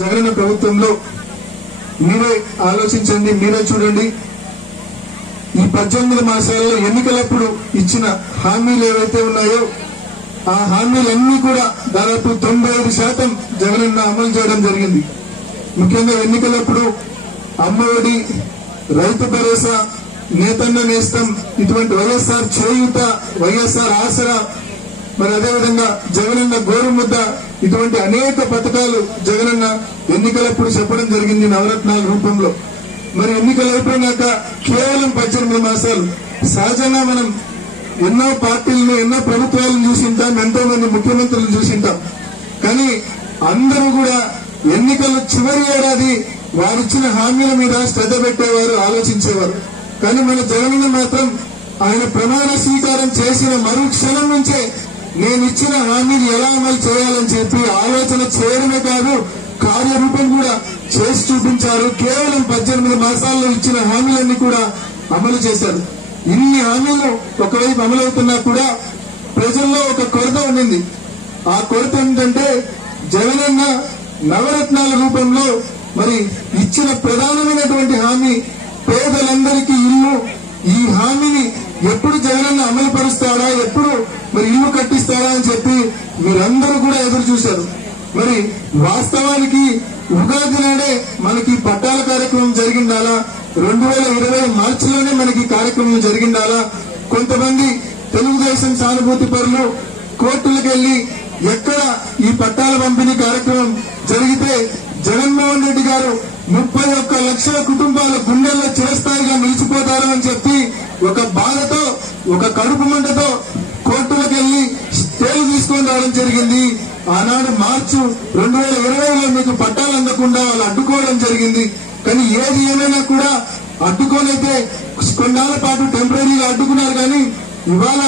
జగనన్న ప్రభుత్వంలో మీరే ఆలోచించండి, మీరే చూడండి. ఈ 18 మాసాల్లో ఎన్నికలప్పుడు ఇచ్చిన హామీలు ఏవైతే ఉన్నాయో ఆ హామీలన్నీ కూడా దాదాపు 95% జగనన్న అమలు చేయడం జరిగింది. ముఖ్యంగా ఎన్నికలప్పుడు అమ్మఒడి, రైతు భరోసా, నేతన్న నేస్తం, ఇటువంటి వైఎస్ఆర్ చేయూత, వైఎస్ఆర్ ఆసరా, మరి అదేవిధంగా జగనన్న గోరుముద్ద, ఇటువంటి అనేక పథకాలు జగనన్న ఎన్నికలప్పుడు చెప్పడం జరిగింది నవరత్నాల రూపంలో. మరి ఎన్నికలు అయిపోయినాక కేవలం 18 మాసాలు. సహజంగా మనం ఎన్నో పార్టీలను, ఎన్నో ప్రభుత్వాలను చూసింటాం, ఎంతో మంది ముఖ్యమంత్రులను చూసింటాం. కానీ అందరూ కూడా ఎన్నికల చివరి ఏడాది వారిచ్చిన హామీల మీద శ్రద్ధ పెట్టేవారు, ఆలోచించేవారు. కానీ మన జగనన్న మాత్రం ఆయన ప్రమాణ స్వీకారం చేసిన మరుక్షణం నుంచే నేను ఇచ్చిన హామీలు ఎలా అమలు చేయాలని చెప్పి ఆలోచన చేయడమే కాదు, కార్యరూపం కూడా చేసి చూపించారు. కేవలం 18 మాసాల్లో ఇచ్చిన హామీలన్నీ కూడా అమలు చేశారు. ఇన్ని హామీలు ఒకవైపు అమలవుతున్నా కూడా ప్రజల్లో ఒక కొరత ఉండింది. ఆ కొరత ఏంటంటే జగనన్న నవరత్నాల రూపంలో మరి ఇచ్చిన ప్రధానమైనటువంటి హామీ పేదలందరికీ ఇల్లు. ఈ హామీని ఎప్పుడు జగనన్న అమలు పరుస్తాడా, ఎప్పుడు మరి ఇల్లు కట్టిస్తాడా అని చెప్పి మీరందరూ కూడా ఎదురు చూశారు. మరి వాస్తవానికి ఉగాది నాడే మనకి పట్టాల కార్యక్రమం జరిగిండాలా, 2020 మార్చిలోనే మనకి కార్యక్రమం జరిగిండాలా. కొంతమంది తెలుగుదేశం సానుభూతి పరులు కోర్టులకు వెళ్లి ఎక్కడ ఈ పట్టాల పంపిణీ కార్యక్రమం జరిగితే జగన్మోహన్ రెడ్డి గారు 31 లక్షల కుటుంబాల గుండెల్లో చిరస్థాయిగా నిలిచిపోతారు అని చెప్పి ఒక బాధతో, ఒక కడుపు మంటతో కోర్టులకు వెళ్లి స్టేలు తీసుకొని రావడం జరిగింది. ఆనాడు మార్చి 2020లో మీకు పట్టాలు అందకుండా వాళ్ళు అడ్డుకోవడం జరిగింది. కానీ ఏది ఏమైనా కూడా అడ్డుకోనైతే కొన్నాళ్ల పాటు టెంపరీగా అడ్డుకున్నారు. కానీ ఇవాళ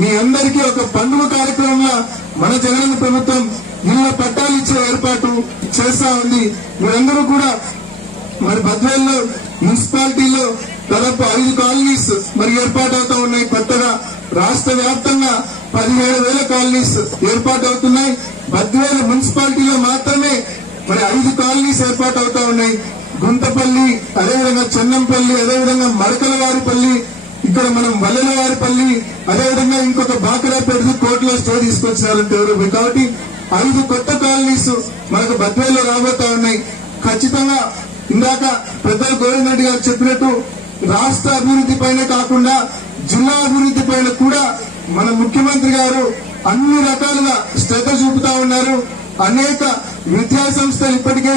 మీ అందరికీ ఒక పండుగ కార్యక్రమంగా మన జగనన్న ప్రభుత్వం ఇళ్ల పట్టాలు ఇచ్చే ఏర్పాటు చేస్తా ఉంది. మీరందరూ కూడా మరి బద్వేల్లో మున్సిపాలిటీలో దాదాపు 5 కాలనీస్ మరి ఏర్పాటు అవుతా ఉన్నాయి. కొత్తగా రాష్ట్ర వ్యాప్తంగా 17,000 కాలనీస్ ఏర్పాటు అవుతున్నాయి. బద్వేలు మున్సిపాలిటీలో మాత్రమే మరి 5 కాలనీస్ ఏర్పాటు అవుతా ఉన్నాయి. గుంతపల్లి, అదేవిధంగా చెన్నంపల్లి, అదేవిధంగా మరకలవారిపల్లి, ఇక్కడ మనం వల్లెలవారిపల్లి, అదేవిధంగా ఇంకొక బాకరాపేట కోర్టులో స్టే తీసుకొచ్చినారంటే ఎవరు. కాబట్టి 5 కొత్త కాలనీస్ మనకు బద్వేల్లో రాబోతా ఉన్నాయి. ఖచ్చితంగా ఇందాక పెద్దలు గోవింద్ రెడ్డి గారు చెప్పినట్టు రాష్ట్ర అభివృద్ధి పైన కాకుండా జిల్లా అభివృద్ధి పైన కూడా మన ముఖ్యమంత్రి గారు అన్ని రకాలుగా శ్రద్ధ చూపుతా ఉన్నారు. అనేక విద్యా సంస్థలు ఇప్పటికే